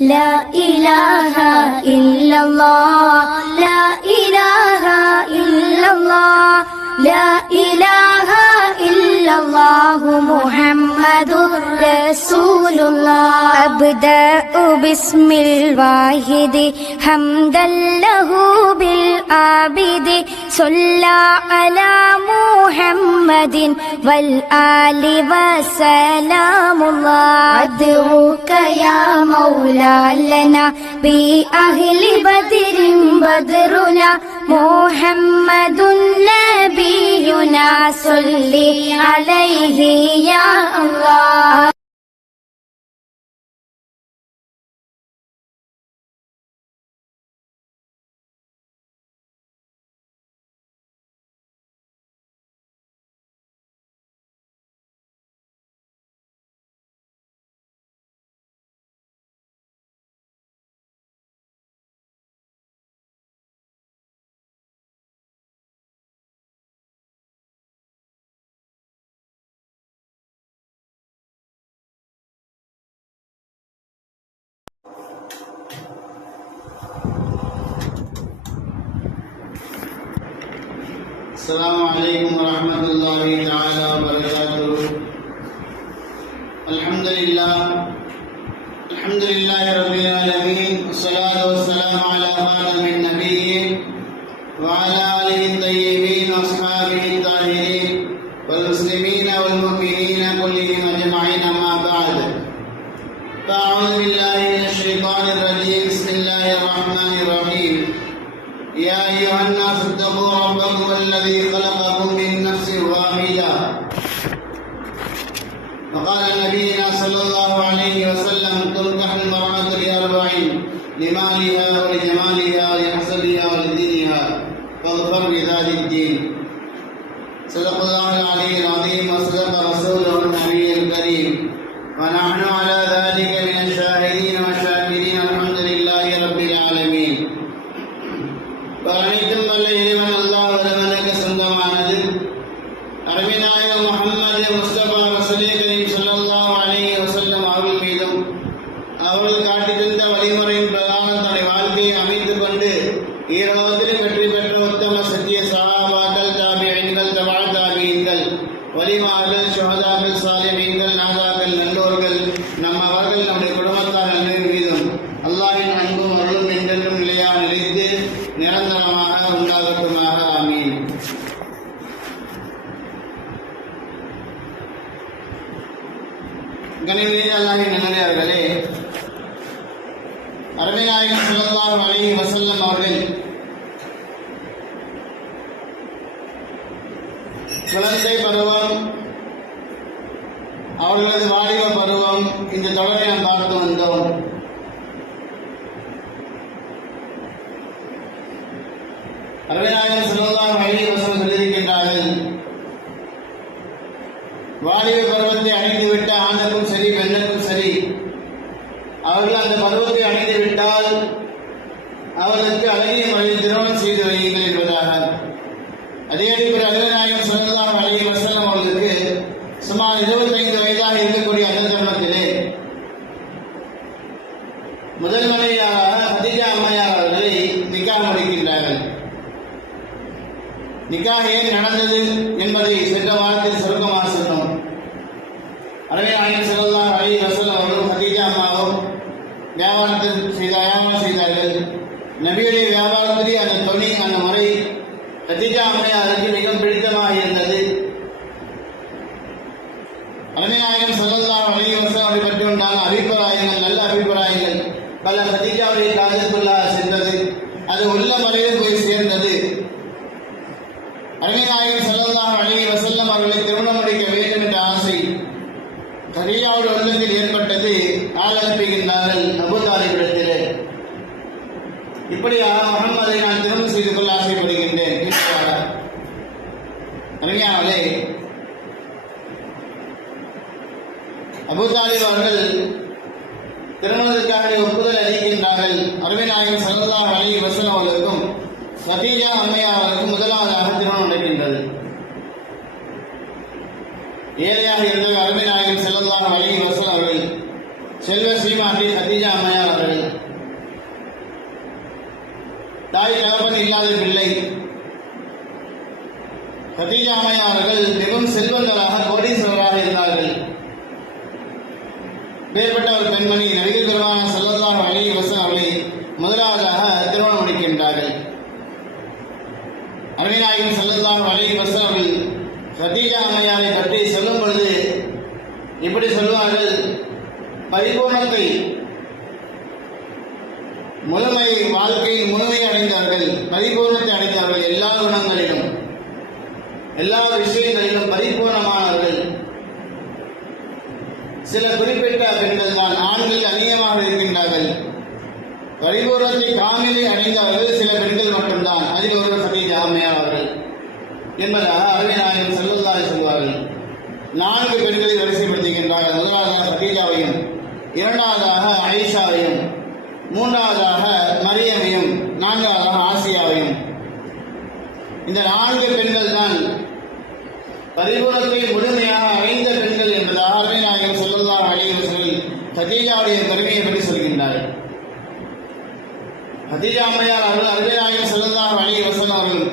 لا إله إلا الله لا إله إلا الله لا إله إلا الله محمد رسول الله أبدأ باسم الواحد حمدا له بالعابد صلى على محمد والآل وسلام الله أدعوك يا مولا لنا بأهل بدر بدرنا محمد نبينا صل عليه يا الله. السلام عليكم ورحمة الله تعالى وبركاته. الحمد لله رب العالمين، والصلاة والسلام على خاتم النبيين وعلى آله الطيبين وأصحابه الطاهرين والمسلمين والمؤمنين كلهم أجمعين، أما بعد. فأعوذ بالله من الشيطان الرجيم. بسم الله الرحمن الرحيم. يا أيها الناس اتقوا ربكم الذي خلقكم من نفس واحدة. وقال نبينا صلى الله عليه وسلم: تنكح المرأة ل4: لمالها ولجمالها ولحسبها ولدينها، فاظفر بذات الدين. صدق الله العلي العظيم وصدق رسوله النبي الكريم، ونحن على ذلك من الشاهدين والشاكرين. الحمد لله رب العالمين. அனைத்தும் வல்ல இறைவன் அல்லாஹ் ஒருவனுக்கு சொந்தமானது. அருமைநாயகம் முஹம்மது முஸ்தபா ரசூலே கரீம் ஸல்லல்லாஹு அலைஹி வஸல்லம் அவர்கள் மீதும் அவர்கள் காட்டித்தந்த வழிமுறையின் பிரகாரம் தன்னுடைய வாழ்க்கையை அமைத்துக் கொண்டு ஈரோதிலும் வெற்றி பெற்ற உத்தம சத்திய சஹாபாக்கள், தாபிஈன்கள், தபஅ தாபிஈன்கள், வலிமார்கள், ஷுஹதாக்கள், சாலிஹீன்கள், நாதாக்கள், நல்லோர்கள், நம் அவர்கள் நம்முடைய குடும்பத்தார் அனைவரின் மீதும் அல்லாஹ்வின் அன்பும் அருளும் என்றென்றும் நிலையாக நிலைத்து நிரந்தரமாக உண்டாகட்டுமாக. ஆமீன். கனிமிக்க அல்லாஹ்வின் நல்லடியார்களே, அருமைநாயகம் ஸல்லல்லாஹு அலைஹி வஸல்லம் அவர்கள் குழந்தை பருவம், அவர்களது வாலிப பருவம், இந்த தொடரை நாம் பார்த்து வந்தோம். அருமைநாயகம் ஸல்லல்லாஹு அலைஹி வஸல்லம் சொல்லியிருக்கின்றார்கள், வாலிப பருவத்தை அடைந்துவிட்ட ஆணுக்கும் சரி பெண்ணுக்கும் சரி, அவர்கள் அந்த பருவத்தை அடைந்து விட்டால் அவர்களுக்கு அழகிய முறையில் திருமணம் செய்து வையுங்கள் என்பதாக. அதே அடிப்படை அருமைநாயகம் ஸல்லல்லாஹு அலைஹி வஸல்லம் அவர்களுக்கு சுமார் 25 வயதாக இருக்கக்கூடிய அந்த தருணத்திலே முதல் மனைவியாக கதீஜா அம்மையார் அவர்களை நிக்காஹ் முடிக்கின்றார்கள். நிக்காஹ் ஏன் நடந்தது என்பதை சென்ற வாரத்தில் சுருக்கமாக சொன்னோம். அருமைநாயகம் ஸல்லல்லாஹு அலைஹி வஸல்லம் அவர்களும் கதீஜா அம்மாவும் வியாபாரம் செய்தார்கள். நபியுடைய வியாபாரத்திலே அந்த தொனி, அந்த முறை கதீஜா அம்மையாருக்கு மிகவும் பிடித்தமாக இருந்தது. அருமைநாயகம் ஸல்லல்லாஹு அலைஹி வஸல்லம் பற்றி உண்டான அபிப்பிராயங்கள், நல்ல அபிப்பிராயங்கள் பல கதீஜாவுடைய காதுக்குள்ளாக சென்றது. அது உள்ள முறையில் போய் சேர்ந்தது. அருமைநாயகம் ஸல்லல்லாஹு அலைஹி வஸல்லம் அவர்களை திருமணம் முடிக்க வேண்டும் என்ற ஆசை கதீஜாவுடைய உள்ளத்தில் ஏற்பட்டது. ஆள் அனுப்புகின்றார்கள் அபூ தாலிபிடத்திலே. இப்படியா முஹம்மதை நான் திருமணம் செய்து கொள்ள ஆசைப்படுகின்றேன் என்றார். அருமையானவர்களே, அபூ தாலிப் அவர்கள் திருமணத்திற்காக ஒப்புதல் அளிக்கின்றார்கள். அருமைநாயகம் ஸல்லல்லாஹு அலைஹி வஸல்லம் அவர்களுக்கும் கதீஜா அம்மையார் அவர்களுக்கும் முதலாவதாக திருமணம் நடக்கின்றது. ஏழையாக இருந்த அருமைநாயகம் ஸல்லல்லாஹு அலைஹி வஸல்லம் அவர்கள் செல்வ சீமாட்டி கதீஜா அம்மையார் அவர்கள். தாய் தகப்பன் இல்லாத பிள்ளை. கதீஜா அம்மையார் அவர்கள் மிகவும் செல்வந்தராக கோடீஸ்வரராக இருந்தார்கள். வேறுபட்ட ஒரு பெண்மணி நபிகள் பெருமானார் ஸல்லல்லாஹு அலைஹி வஸல்லம் அவர்களை முதலாவதாக திருமணம் முடிக்கின்றார்கள். அருமைநாயகம் ஸல்லல்லாஹு அலைஹி வஸல்லம் அவர்கள் கதீஜா அம்மையாரை பற்றி சொல்லும் பொழுது இப்படி சொல்வார்கள், பரிபூர்ணத்தை வாழ்க்கையில் முழுமை அடைந்தார்கள், பரிபூர்ணத்தை அடைந்தார்கள். எல்லா குணங்களிலும் எல்லா விஷயங்களிலும் பரிபூர்ணமானவர்கள். சில குறிப்பிட்ட பெண்கள் தான் ஆண்கள் அதிகமாக இருக்கின்றார்கள். பரிபூர்ணத்தை காமிலை அடைந்தார்கள் சில பெண்கள் மட்டும்தான். அதில் ஒருவர் கதீஜா அம்மையார் அவர்கள் என்பதாக அருமைநாயகம் ஸல்லல்லாஹு அலைஹி சொல்வார்கள். 4 பெண்களை வரிசைப்படுத்துகின்றார்கள். முதலாவதாக கதீஜாவையும், இரண்டாவதாக ஆயிஷாவையும், மூன்றாவதாக மரியமையும், 4வதாக ஆசியாவையும். இந்த 4 பெண்கள் தான் பரிபூரணத்தை முழுமையாக அடைந்த பெண்கள் என்பதாக அருமைநாயகம் ஸல்லல்லாஹு அலைஹி வஸல்லம் கதீஜாவுடைய பெருமையை பற்றி சொல்கின்றார்கள். கதீஜா அம்மையார் அவர்கள் அருமைநாயகம் ஸல்லல்லாஹு அலைஹி வஸல்லம் அவர்கள்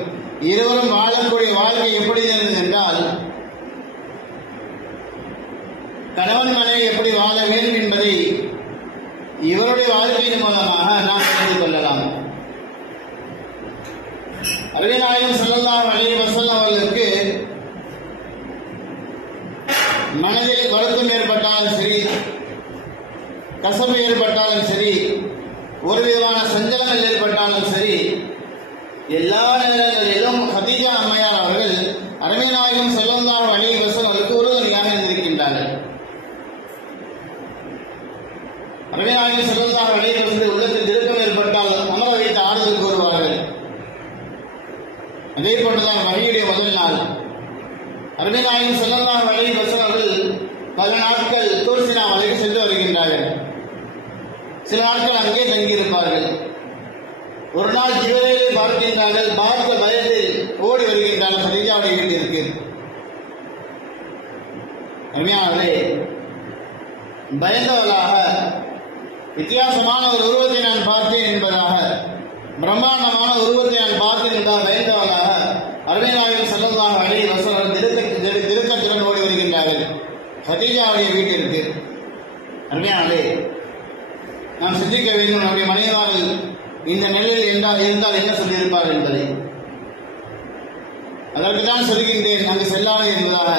இருவரும் வாழக்கூடிய வாழ்க்கை எப்படி இருந்தது என்றால், கணவன் மனைவி எப்படி வாழ வேண்டும் என்பதை இவருடைய வாழ்க்கையின் மூலமாக நாம் தெரிந்து கொள்ளலாம். அருமைநாயகம் ஸல்லல்லாஹு அலைஹி வஸல்லம் அவர்களுக்கு மனதில் வருத்தம் ஏற்பட்டாலும் சரி, கசப்பு ஏற்பட்டாலும் சரி, ஒரு விதமான சஞ்சலங்கள் ஏற்பட்டாலும் சரி, எல்லா நேரங்களிலும் கதீஜா அம்மையார் அவர்கள் அருமைநாயகம் ஸல்லல்லாஹு அலைஹி வஸல்லம் அவர்களுக்கு உறுதுணையாக இருந்திருக்கின்றார்கள். அருமைநாயகம் ஸல்லல்லாஹு அலைஹி வஸல்லம் உள்ளத்தில் திருக்கம் ஏற்பட்டால் அமர வைத்து ஆறுதல் கூறுவார்கள். அதே போன்றுதான் வகையுடைய முதல் நாள் அருமைநாயகம் ஸல்லல்லாஹு அலைஹி வஸல்லம் அவர்கள் பல நாட்கள் தூர்சினா மலைக்கு சென்று வருகின்றார்கள். சில நாட்கள் அங்கே தங்கியிருப்பார்கள். ஒரு நாள் ஜிப்ரீலை பார்க்கின்றார்கள். பார்த்த பயத்தில் ஓடி வருகின்றார்கள் கதீஜாவுடைய வீட்டிற்கு. அருமையானவர்களே, பயந்தவளாக வித்தியாசமான ஒரு உருவத்தை நான் பார்த்தேன் என்பதாக, பிரம்மாண்டமான உருவத்தை நான் பார்த்தேன் என்பதாக பயந்தவளாக அருமைநாயகம் ஸல்லல்லாஹு அலைஹி வஸல்லம் திருக்கத்துடன் ஓடி வருகின்றார்கள் கதீஜாவுடைய வீட்டிற்கு. அருமையானவர்களே, நாம் சிந்திக்க வேண்டும், நம்முடைய மனைவிமார்கள் இந்த நிலையில் இருந்தால் என்ன சொல்லியிருப்பார் என்பதை. அதற்குதான் சொல்கின்றேன், அங்கு செல்லாது என்பதாக,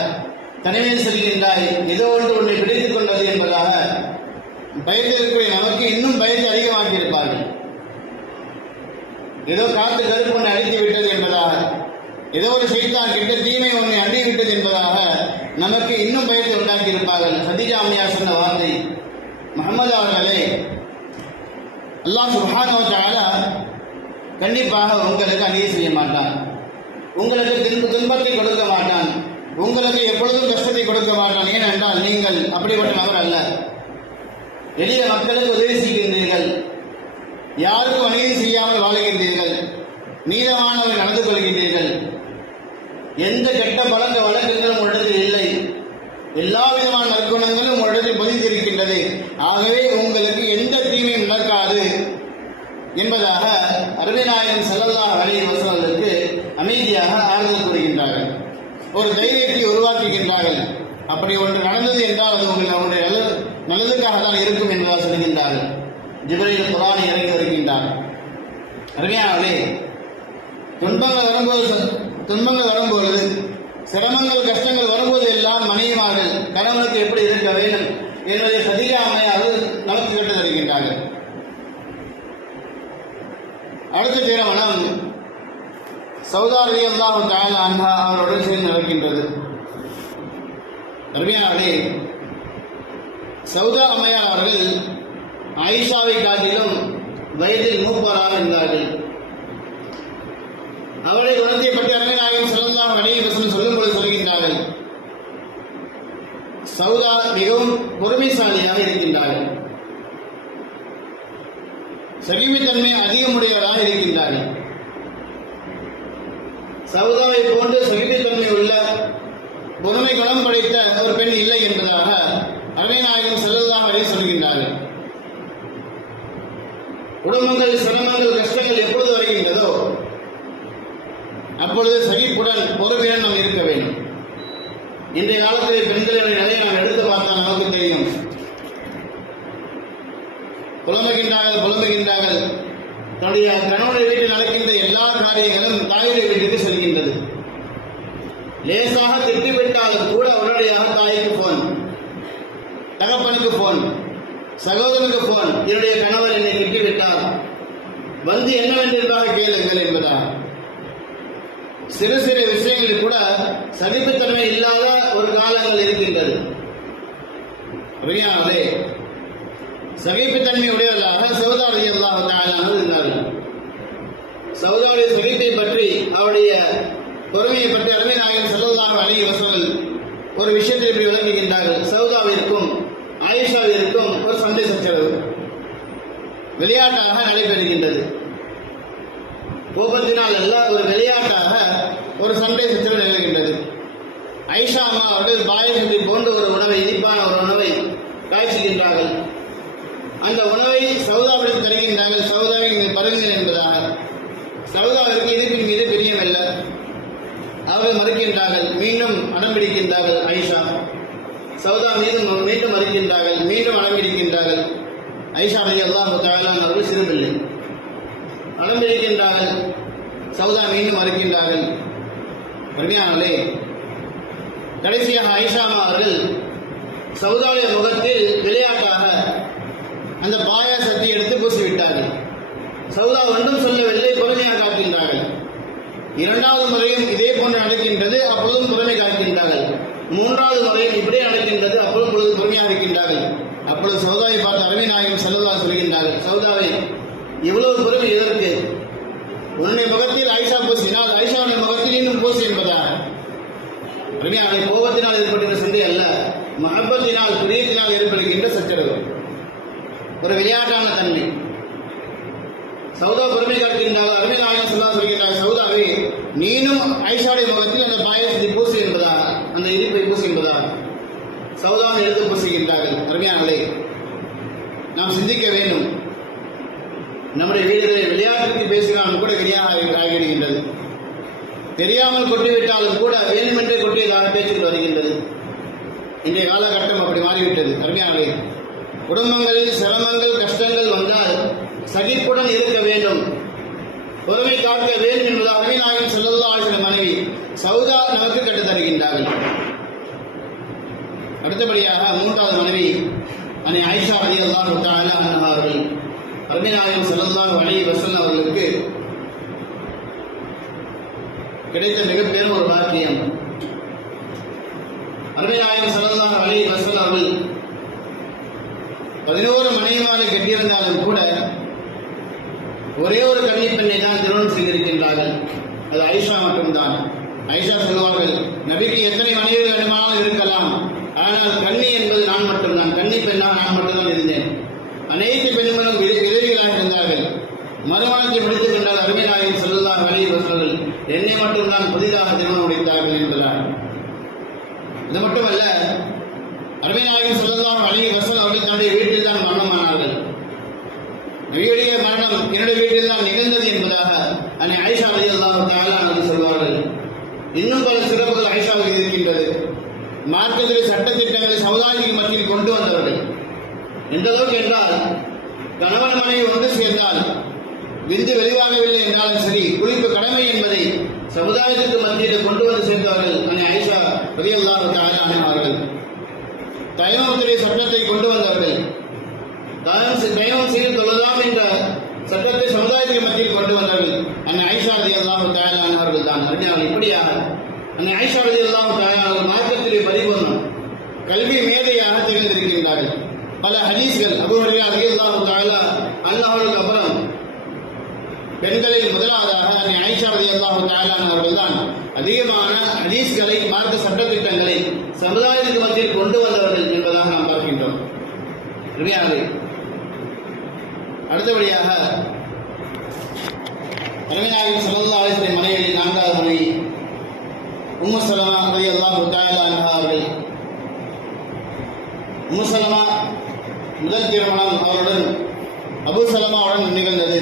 தனிமையில் செல்கின்றாய், ஏதோ ஒன்று உன்னை பிடித்துக் கொண்டது என்பதாக பயத்திற்கு நமக்கு இன்னும் பயத்தை அதிகமாக்கி இருப்பார்கள். ஏதோ காத்து கருப்பு ஒன்றை அடித்து விட்டது என்பதாக, ஏதோ ஒரு சைத்தான் கிட்ட தீமை ஒன்றை அண்டிவிட்டது என்பதாக நமக்கு இன்னும் பயத்தை உண்டாக்கி இருப்பார்கள். கதீஜா அம்மையார் சொன்ன வார்த்தை, முஹம்மது அவர்களே, அல்லாஹ் சுப்ஹானஹு வ தஆலா கண்டிப்பாக உங்களுக்கு அநீதி செய்ய மாட்டான், உங்களுக்கு துன்பத்தை கொடுக்க மாட்டான், உங்களுக்கு எப்பொழுதும் கஷ்டத்தை கொடுக்க மாட்டான். ஏனென்றால் நீங்கள் அப்படிப்பட்ட நபர் அல்ல. எளிய மக்களுக்கு உதவி செய்கின்றீர்கள், யாருக்கும் அநீதி செய்யாமல் வாழுகின்றீர்கள், நீதமானவர்கள் நடந்து கொள்கின்றீர்கள், எந்த கெட்ட பழக்க வழக்கங்களும் உங்களிடத்தில் இல்லை, எல்லா விதமான நற்குணங்களும் உங்களிடத்தில் பதிந்திருக்கின்றது. ஆகவே உங்களுக்கு எந்த தீமையும் நடக்காது என்பதாக அருமைநாயகம் ஸல்லல்லாஹு அலைஹி வஸல்லம் அமைதியாக ஆறுதல் கூறுகின்றார்கள், ஒரு தைரியத்தை உருவாக்குகின்றார்கள். அப்படி ஒன்று நடந்தது என்றால் அது உங்களுடைய நல்லதுக்காக தான் இருக்கும் என்பதாக சொல்கின்றார்கள். ஜிப்ரீல் குர்ஆனை இறங்கி வருகின்றார். அருமையானவர்களே, துன்பங்கள் வரும்பொழுது, சிரமங்கள் கஷ்டங்கள் வரும்போது எல்லாம் மனைவிமார்கள் கணவனுக்கு எப்படி இருக்க வேண்டும் என்பதை கதீஜா அம்மையார் நமக்கு கற்று தருகின்றார்கள். அடுத்த திருமணம் சௌதா ரலியல்லாஹு தஆலா அன்ஹா அவருடன் சேர்ந்து நடக்கின்றது. அருமையானவர்களே, சௌதா அம்மையார் அவர்கள் ஆயிஷாவை காட்டிலும் வயதில் மூப்பராக இருந்தார்கள். அவருடைய குணத்தை பற்றி அருமைநாயகம் ஸல்லல்லாஹு அலைஹி வஸல்லம் சொல்லும்போது சொல்கின்றார்கள், சௌதா மிகவும் பொறுமைசாலியாக இருக்கின்றார்கள், சகிப்புத்தன்மை அதிகமுடையவராக இருக்கின்றார்கள். சௌதாவை போன்று சகிப்புத்தன்மை உள்ள பொறுமை குணம் படைத்த ஒரு பெண் இல்லை என்பதாக அருமைநாயகம் ஸல்லல்லாஹு அலைஹி சொல்கின்றார்கள். குடும்பங்கள் சிரமங்கள் கஷ்டங்கள் எப்பொழுது வருகின்றதோ அப்பொழுது சகிப்புடன் பொறுமையுடன் நாம் இருக்க வேண்டும். இன்றைய காலத்திலே பெண்களுடைய நிலையை நாம் எடுத்து பார்த்தால் நமக்கு தெரியும். புலம்புகின்றார்கள். தன்னுடைய கணவனுடைய வீட்டில் நடக்கின்ற எல்லா காரியங்களும் தாயுடைய வீட்டுக்கு செல்கின்றது. லேசாக திட்டிவிட்டாலும் கூட உடனடியாக தாய்க்கு போன், தகப்பனுக்கு போன், சகோதரனுக்கு போன், என்னுடைய கணவர் என்னை திட்டிவிட்டார், வந்து என்னவென்றாக கேளுங்கள் என்பதால் சிறு சிறு விஷயங்களில் கூட சகிப்புத்தன்மை இல்லாத ஒரு காலங்கள் இருக்கின்றது. சகிப்புத்தன்மை உடையவர்களாக சௌதா ரலியல்லாஹு தஆலா இருந்தார்கள். சௌதாவுடைய சகிப்பை பற்றி, அவருடைய பொறுமையை பற்றி அருமை நாயகம் ஸல்லல்லாஹு அலைஹி வஸல்லம் ஒரு விஷயத்தை இப்படி விளங்குகின்றார்கள். சௌதாவிற்கும் ஆயிஷாவிற்கும் ஒரு சண்டை சச்சரவு விளையாட்டாக நடைபெறுகின்றது. கோபத்தினால் அல்ல, ஒரு விளையாட்டாக ஒரு சண்டை சச்சரவு நிகழ்கின்றது. ஆயிஷா அம்மா அவர்கள் பாயசத்தை போன்ற ஒரு உணவை, இனிப்பான ஒரு உணவை காய்ச்சுகின்றார்கள். அந்த உணவை சௌதாவிற்கு தருகின்றார்கள். சௌதாவை பருங்கள் என்பதாக. சௌதாவிற்கு இனிப்பின் மீது பிரியமல்ல. அவர்கள் மறுக்கின்றார்கள். மீண்டும் அடம்பிடிக்கின்றார்கள். ஆயிஷா சௌதா மீண்டும் மறுக்கின்றார்கள். மீண்டும் அடம்பிடிக்கின்றார்கள். ஆயிஷா ரலியல்லாஹு தஆலா அவர்கள் சிறுபிள்ளை அடம்பிடிக்கின்றார்கள். சௌதா மீண்டும் மறுக்கின்றார்கள். உண்மையானே கடைசியாக ஆயிஷா அவர்கள் சௌதாவுடைய முகத்தில் விளையாட்டாக அந்த பாயாசத்தை எடுத்து பூசிவிட்டார்கள். சௌதா ஒன்றும் சொல்லவில்லை, பொறுமையாக காக்கின்றார்கள். இரண்டாவது முறையும் இதே போன்று நடக்கின்றது, அப்பொழுதும் பொறுமை காக்கின்றார்கள். மூன்றாவது முறையும் இப்படியே நடக்கின்றது, அப்பொழுது பொறுமையாக இருக்கின்றார்கள். அப்பொழுது சௌதாவை பார்த்து அருமை நாயகம் ஸல்லல்லாஹு சொல்கின்றார்கள், சௌதாவை இவ்வளவு பொறுமை எதற்கு? உன்னுடைய முகத்தில் ஆயிஷா பூசினால் ஆயிஷாவுடைய முகத்தில் இன்னும் பூசி என்பதா? அருமையான கோபத்தினால் ஏற்படுகின்ற சண்டை அல்ல, மஹப்பத்தினால் பிரியத்தினால் ஏற்படுகின்ற சச்சரவு, ஒரு விளையாட்டான தன்மை. சௌதா பொறுமை காட்டுகின்றால் அருமை நாயகம் ஸல்லல்லாஹு சொல்கின்றார், சௌதாவே நீனும் ஆயிஷாவுடைய முகத்தில் அந்த பாயசத்தை பூசி என்பதா, அந்த இனிப்பை பூசி என்பதா? சௌதாவை எடுத்து பூசுகின்றார்கள். அருமையானே நாம் சிந்திக்க வேண்டும். நம்முடைய வீடுகளில் விளையாட்டுக்கு பேசினாலும் கூட வெளியாக ஆகிவிடுகின்றது. தெரியாமல் கொட்டிவிட்டாலும் கூட வேண்டுமென்றே கொட்டியதாக பேச்சுக்கு வருகின்றது. இன்றைய காலகட்டம் அப்படி மாறிவிட்டது. அருமையானே குடும்பங்களில் சிரமங்கள் கஷ்டங்கள் வந்தால் சகிப்புடன் இருக்க வேண்டும், பொறுமை காக்க வேண்டும் என்பது அருமை நாயகம் ஸல்லல்லாஹு அலைஹி வஸல்லம் மனைவி சௌதா நமக்கு கற்றுத் தருகின்றார்கள். அடுத்தபடியாக மூன்றாவது மனைவி அன்னை ஆயிஷா ரலியல்லாஹு தஆலா அன்ஹா அவர்கள் அருமை நாயகம் ஸல்லல்லாஹு அலைஹி வஸல்லம் அவர்களுக்கு கிடைத்த மிக பெரும் ஒரு பாக்கியம். அருமை நாயகம் ஸல்லல்லாஹு அலைஹி வஸல்லம் அவர்கள் 11 மனைவிமாரை கட்டியிருந்தாலும் கூட ஒரே ஒரு கன்னி பெண்ணை தான் திருமணம் செய்திருக்கின்றார்கள். அது ஆயிஷா மட்டும்தான். ஆயிஷா சொல்வார்கள், நபிக்கு எத்தனை மனைவிகள் வேண்டுமானாலும் இருக்கலாம், ஆனால் கன்னி என்பது நான் மட்டும்தான், கன்னி பெண்ணாக நான் மட்டும்தான் இருந்தேன். அனைத்து பெண்களும் விதவிகளாக இருந்தார்கள். மறுமணத்தை முடித்துக் கொண்டால் அருமை நாயகம் ஸல்லல்லாஹு அலைஹி வஸல்லம் என்னை மட்டும்தான் புதிதாக திருமணம் முடித்தார்கள் என்பதால். இது மட்டுமல்ல, அருமை நாயகம் ஸல்லல்லாஹு அலைஹி வஸல்லம் அவர்கள் தன்னுடைய வீட்டில் தான் மரணமானார்கள். நபியுடைய மரணம் என்னுடைய வீட்டில் தான் நிகழ்ந்தது என்பதாக அன்னை ஆயிஷா ரலியல்லாஹு தஆலா அன்ஹா சொல்வார்கள். இன்னும் பல சிறப்புகள் ஆயிஷாவுக்கு இருக்கின்றது. மார்க்கத்திலே சட்டத்திட்டங்களை சமுதாயத்திற்கு மத்தியில் கொண்டு வந்தவர்கள். எந்த அளவுக்கு என்றால், கணவன் மனைவி ஒன்று சேர்ந்தால் விந்து வெளிவாகவில்லை என்றாலும் சரி, குளிப்பு கடமை என்பதை சமுதாயத்திற்கு மத்தியில் கொண்டு வந்து சேர்ந்தவர்கள் அன்னை ஆயிஷா ரலியல்லாஹு தஆலா அன்ஹா அவர்கள். தயமத்துடைய சட்டத்தை கொண்டு வந்தவர்கள். தயமம் செய்து கொள்ளலாம் என்ற சட்டத்தை சமுதாயத்திற்கு மத்தியில் கொண்டு வந்தவர்கள் அன்னை ஆயிஷா ரலியல்லாஹு தஆலா அன்ஹா அவர்கள் தான். அறிஞர்கள் இப்படியாக அன்னை ஆயிஷா ரலியல்லாஹு தஆலா அவர்கள் மார்க்கத்திலே பரிபூர்ணம் கல்வி மேதையாக திகழ்ந்திருக்கின்றார்கள். பல ஹதீஸ்கள் அபூ ஹுரைரா ரலியல்லாஹு தஆலா அன்ஹு அவர்களுக்கு அப்புறம் பெண்களில் முதலாவதாக அன்னை ஆயிஷா ரலியல்லாஹு தஆலா அவர்கள் தான் அதிகமான ஹதீஸ்களை, மார்க்க சட்டத்திட்டங்களை சமுதாயத்திற்கு மத்தியில் கொண்டு வந்தவர்கள் என்பதாக நாம் பார்க்கின்றோம். அடுத்தபடியாக அருமை நாயகம் ஸல்லல்லாஹு அலைஹி வஸல்லம் மனைவி நான்காவது மனைவி உம்மு ஸலமா ரலியல்லாஹு தஆலா அன்ஹா அவர்கள். உம்மு ஸலமா முதல் திருமணம் அவருடன் அபூ சலமாவுடன் நிகழ்ந்தது.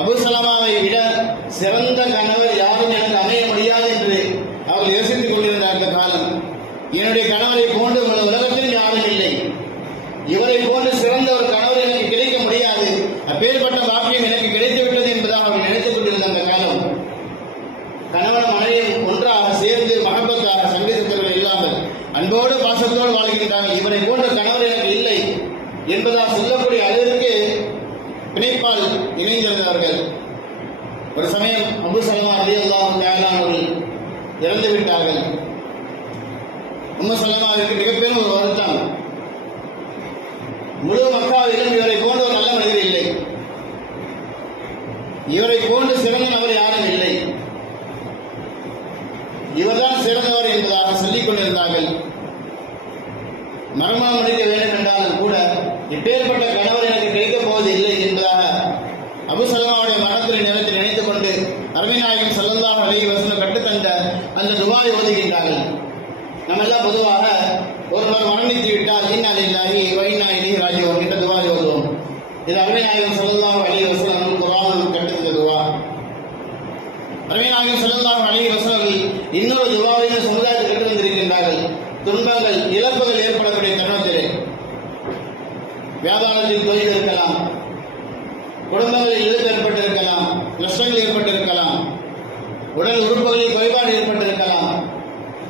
அபூ சலமாவை விட சிறந்த கணவர் யாரும் எனக்கு அமைய முடியாது என்று அவர்கள் யோசித்துக் கொண்டிருந்த அந்த காலம், என்னுடைய கணவரை போன்று உலகத்தில் யாரும் இல்லை, இவரை போன்று சிறந்த ஒரு கணவர் எனக்கு கிடைக்க முடியாது, அப்பேற்பட்ட பாக்கியம் எனக்கு கிடைத்து விட்டது என்பதாக அவர்கள் நினைத்துக் கொண்டிருந்த அந்த காலம், கணவன் மனைவியும் ஒன்றாக சேர்ந்து மகப்பத்தாக சங்கீதத்தவர்கள் இல்லாமல் அன்போடு பாசத்தோடு வாழ்கின்றார்கள். இவரை போன்ற கணவர் எனக்கு இல்லை என்பதாக சொல்லக்கூடிய அளவிற்கு பிணைப்பால் இணைந்திருந்தவர்கள். ஒரு சமயம் அபூ சலமா ரலியல்லாஹு தஆலா அவர்கள் இறந்து விட்டார்கள். உம்மு சலமாவிற்கு மிகப்பெரும் ஒரு வருத்தம். முழு மக்காவிலும் இவரை போன்ற ஒரு நல்ல மனிதர் இல்லை, இவரை போன்று சிறந்த நபர் யாரும் இல்லை, இவர்தான் சிறந்தவர் என்பதாக சொல்லிக் கொண்டிருந்தார்கள். மர்மம் முடிக்க வேண்டும் என்றாலும் கூட இப்பேற்பட்ட கணவர் எனக்கு கிடைக்கப் போவது இல்லை என்பதாக அபூ சலமாவுடைய மரணத்தின் நேரத்தில் நினைத்துக் கொண்டு அருமை நாயகம் ஸல்லல்லாஹு அலைஹி வஸல்லம் கற்றுத்தந்த அந்த துஆவை ஓதுகின்றார்கள். நம்ம எல்லாம் பொதுவாக ஒருவர் மரணித்து விட்டால் இன்னா லில்லாஹி வ இன்னா இலைஹி ராஜிஊன் என்ற துஆவை ஓதுவோம். இது அருமை நாயகம் ஸல்லல்லாஹு அலைஹி வஸல்லம் குர்ஆனில் கற்றுத்தந்த துஆ. அருமை நாயகம் ஸல்லல்லாஹு அலைஹி வஸல்லம் இன்னொரு துஆவையும் சமுதாயத்தில் கற்று வந்திருக்கின்றார்கள். துன்பங்கள் இழப்புகள் ஏற்படக்கூடிய தருணத்திலே வியாபாரத்தில் தொழில் இருக்கலாம், குடும்பங்களில் இழப்பு ஏற்பட்டிருக்கலாம், நஷ்டங்கள் ஏற்பட்டிருக்கலாம், உடல் உறுப்புகளில் குறைபாடு ஏற்பட்டிருக்கலாம்.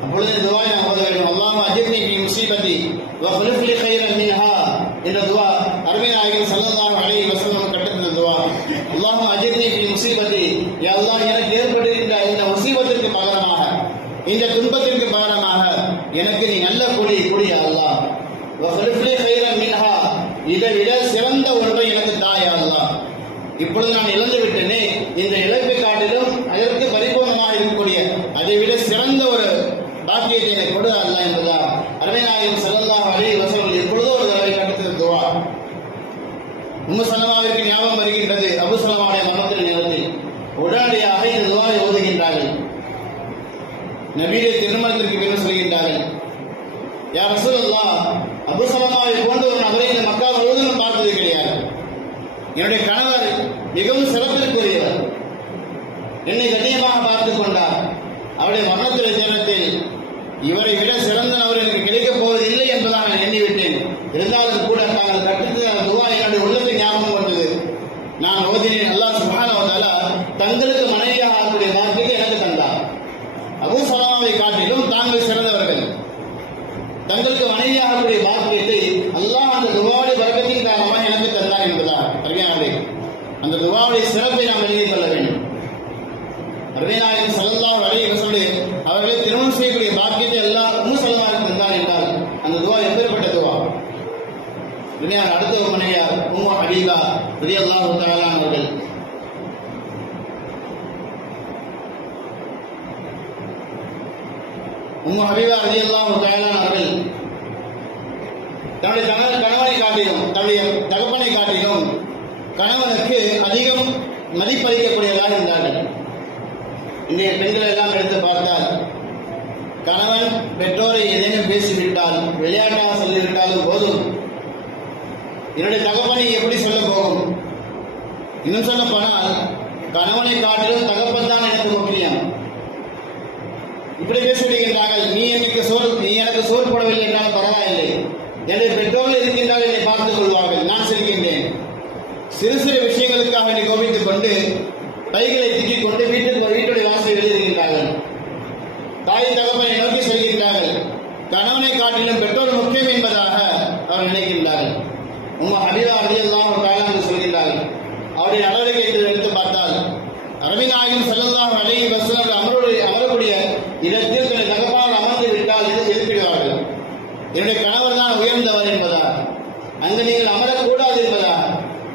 அப்பொழுது துஆவை நாம் ஓத வேண்டும். அல்லாஹும்ம அஜிர்னி ஃபீ முஸீபத்தி வ க்லிஃப் லி கைரன் மின்ஹா என்ற துஆ அருமை நாயகம் ஸல்லல்லாஹு அலைஹி வஸல்லம் கற்றுத்தந்த துஆ. அல்லாஹும்ம அஜிர்னி ஃபீ முஸீபத்தி, யா அல்லாஹ் எனக்கு ஏற்பட்டிருக்கின்ற இந்த முஸீபத்திற்கு பகரமாக, இந்த துன்பத்திற்கு பகரமாக எனக்கு நீ நல்ல கூலி கொடு யா அல்லாஹ். வ க்லிஃப் லி கைரன் மின்ஹா, இதை விட சிறந்த ஒன்றை எனக்கு தா யா அல்லாஹ். இப்பொழுது நான் இழந்து விட்டேனே, இந்த இழப்பை காட்டிலும் அதற்கு பரிபூர்ணமாக இருக்கக்கூடிய அதை விட சிறந்த ஒரு பாக்கியத்தை எனக்கு கொடு அல்லாஹ் என்பதா அருமை நாயகம் ஸல்லல்லாஹு அலைஹி வஸல்லம் எப்பொழுதோ ஒரு தடவை கற்றுத்தந்த துஆ. உம்மு சலமாவிற்கு ஞாபகம் வருகின்றது. அபூ சலமாவுடைய மரணத்தின் நேரத்தில் உடனடியாக இந்த துஆவை ஓதுகின்றார்கள். நபியை திருமணத்திற்கு பின்னர் சொல்கின்றார்கள், யா ரசூலல்லாஹ், அபூ சலமாவை போன்ற ஒரு நபரை இந்த மக்கா முழுவதும் பார்த்தது கிடையாது. என்னுடைய கணவர் மிகவும் சிறப்பிற்குரியவர், என்னை கண்ணியமாக பார்த்துக் கொண்டார். அவருடைய மரணத்துடைய நேரத்தில் இவரை விட சிறந்த நபர் எனக்கு கிடைக்கப் போவதில்லை என்பதாக நான் எண்ணிவிட்டேன். இருந்தாலும் கூட தாங்கள் கற்றுத்தந்த துஆ என்னுடைய உள்ளத்தை ஞாபகம் கொண்டது. நான் ஓதினேன். அல்லாஹ் சுப்ஹானஹு வ தஆலா தங்களுக்கு மனைவியாக ஆகக்கூடிய பாக்கியத்தை எனக்கு தந்தார். அபூ சலமாவை காட்டிலும் தாங்கள் சிறந்தவர்கள், தங்களுக்கு மனைவியாக ஆகக்கூடிய பாக்கியத்தை அல்லாஹ் அந்த துஆவுடைய பரக்கத்தின் காரணமாக எனக்கு தந்தார் என்பதா அருமையானவர்களே, அந்த துஆவுடைய சிறப்பை நாம் எழுதிக் கொள்ள வேண்டும். அருமை நாயகம் ஸல்லல்லாஹு அலைஹி வஸல்லம் அவர்களை திருமணம் செய்யக்கூடிய பாக்கியத்தை அல்லாஹ் உம்மு சலமாவுக்கு தந்தார் என்றால் அந்த துஆ எப்பேற்பட்ட துஆ. அடுத்த ஒரு மனைவியார் உம்மு ஹபீபா ரலியல்லாஹு தஆலா அவர்கள். உம்மு ஹபீபா ரலியல்லாஹு தஆலா அவர்கள் தன்னுடைய கணவனை காட்டிலும் தன்னுடைய தகப்பனை காட்டிலும் கணவனுக்கு அதிகம் மதிப்பளிக்கக்கூடியவர்களாக இருந்தார்கள். இன்றைய பெண்கள் எல்லாம் எடுத்து பார்த்தால் கணவன் பெற்றோரை ஏதேனும் பேசிவிட்டால், விளையாட்டாக சொல்லிவிட்டாலும் போதும், என்னுடைய தகப்பனை எப்படி சொல்ல போகும்? இன்னும் சொல்ல போனால் கணவனை காட்டிலும் தகப்பன் தான் எனக்கு முக்கியம். இப்படி பேசிவிடுகின்றார்கள். நீ எனக்கு சோறு போடவில்லை என்றாலும் பரவாயில்லை, என்னுடைய பெற்றோர்கள் இருக்கின்றால் என்னை பார்த்துக் கொள்வார்கள், நான் சிரிக்கின்றேன். சிறு சிறு விஷயங்களுக்காக என்னை கோபித்துக் கொண்டு கைகளை தூக்கிக் கொண்டு வீட்டுடைய வாசலில் எழுதியிருக்கின்றார்கள். தாய் தகப்பனை நோக்கி செல்கின்றார்கள். கணவனை காட்டிலும் பெற்றோர் முக்கியம் என்பதாக அவர் நினைக்கின்றார்கள். உம்மு ஹபீபா ரலியல்லாஹு தஆலா என்று சொல்கின்றார்கள். அவருடைய நடவடிக்கையை எடுத்து பார்த்தால் அருமை நாயகம் ஸல்லல்லாஹு அலைஹி வஸல்லம் அமரக்கூடிய இடத்தில் தன்னுடைய தகப்பனார் அமர்ந்து விட்டால் எதிர்ப்பிடுவார்கள். என்னுடைய கணவர் தான் உயர்ந்தவர் என்பதா, அங்கு நீங்கள் அமரக்கூடாது என்பதா.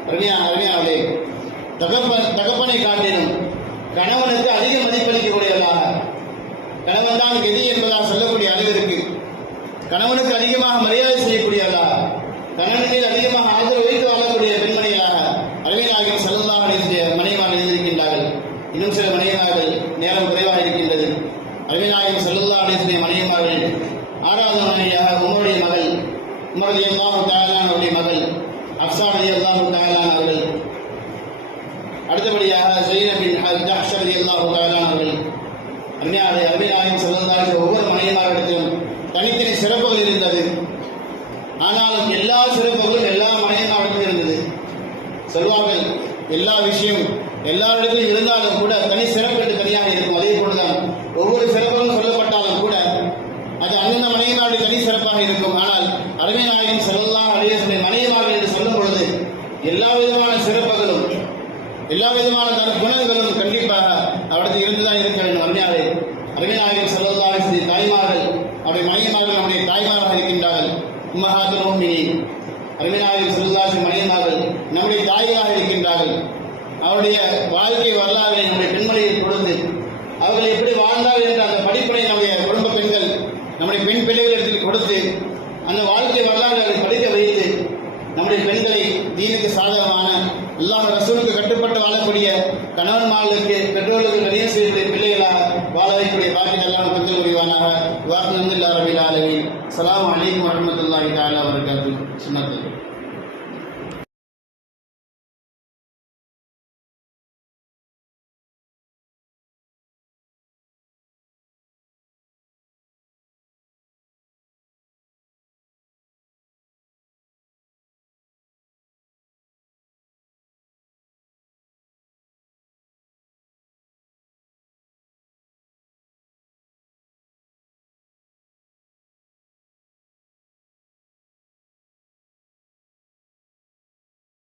அருமையானவர்களே, தகப்பனை காட்டிலும் கணவனுக்கு அதிக மதிப்பளிக்கக்கூடியவர்களாக, கணவன் தான் கதி என்பதாக சொல்லக்கூடிய அளவிற்கு கணவனுக்கு அதிகமாக மரியாதை செய்யக்கூடியவர்களாக, கணவனில் அதிகமாக ஆதரவு வைத்து வாழக்கூடிய பெண்மணிகளாக அருமை நாயகம் ஸல்லல்லாஹு அலைஹி வஸல்லம் மனைவிமார்கள் இருந்திருக்கின்றார்கள். இன்னும் சில மனைவிமார்கள் நேரம் குறைவாக இருக்கின்றது. அருமை நாயகம் ஸல்லல்லாஹு அலைஹி வஸல்லம் மனைவிமார்கள் 6வது மனைவியாக உமருடைய மகள், உமர் ரலியல்லாஹு தஆலா அவருடைய மகள் ஹப்ஸா ரலியல்லாஹு தஆலா அவர்கள், அடுத்தபடியாக ஸைனப் பின் ஜஹ்ஷ் ரலியல்லாஹு தஆலா அவர்கள். அருமையாயம் ஸல்லல்லாஹு ஒவ்வொரு மனைவிமாரிடத்திலும் தனித்தனி சிறப்புகள் இருந்தது. ஆனாலும் எல்லா சிறப்புகளும் எல்லா மனைவிமாரிடத்திலும் இருந்தது. சொல்வார்கள், எல்லா விஷயம் எல்லாரிடத்திலும் இருந்தாலும் கூட தனி சிறப்பு என்று தனியாக இருக்கும். அதே போலதான் ஒவ்வொரு சிறப்புகளும் சொல்லப்பட்டாலும் கூட அது அந்தந்த மனைவிமாருடைய தனி சிறப்பாக இருக்கும். ஆனால் அருமை நாயகம் ஸல்லல்லாஹு அலைஹி வஸல்லம் மனைவிமார்கள் என்று சொல்லும் பொழுது எல்லா விதமான சிறப்புகளும் எல்லா விதமான குணங்களும் கண்டிப்பாக அவரது இருந்துதான் இருக்க வேண்டும். அருமை நாயகம் ஸல்லல்லாஹு அலைஹி வஸல்லம் தாய்மார்கள், அவருடைய மனைவிமார்கள் நம்முடைய தாய்மாராக இருக்கின்றார்கள். உம்மஹாத்துல் முஃமினீன், அருமை நாயகம் ஸல்லல்லாஹு அலைஹி வஸல்லம் மனைவிமார்கள் நம்முடைய தாய்களாக இருக்கின்றார்கள். அவருடைய வாழ்க்கை வரலாறு நம்முடைய பெண்மணியை கொடுத்து அவர்கள் எப்படி வாழ்ந்தார்கள் என்ற அந்த படிப்பினை நம்முடைய குடும்ப பெண்கள் நம்முடைய பெண் பிள்ளைகளிடத்தில் கொடுத்து அந்த வாழ்க்கை வரலாறு படிக்க வைத்து நம்முடைய பெண்களை தீனுக்கு சாதகமான அல்லாஹ் ரசூலுக்கு கட்டுப்பட்டு வாழக்கூடிய கணவன்மார்களுக்கு பெற்றோர்களுக்கு நிறைய செய்யக்கூடிய பிள்ளைகளாக வாழ வைக்கக்கூடிய பாக்கியம் எல்லாம் பெற்று முடிவானாக. வாக்கு நம்பில்லா ரபில் ஆலமீன். ஸலாம் அலைக்கும்.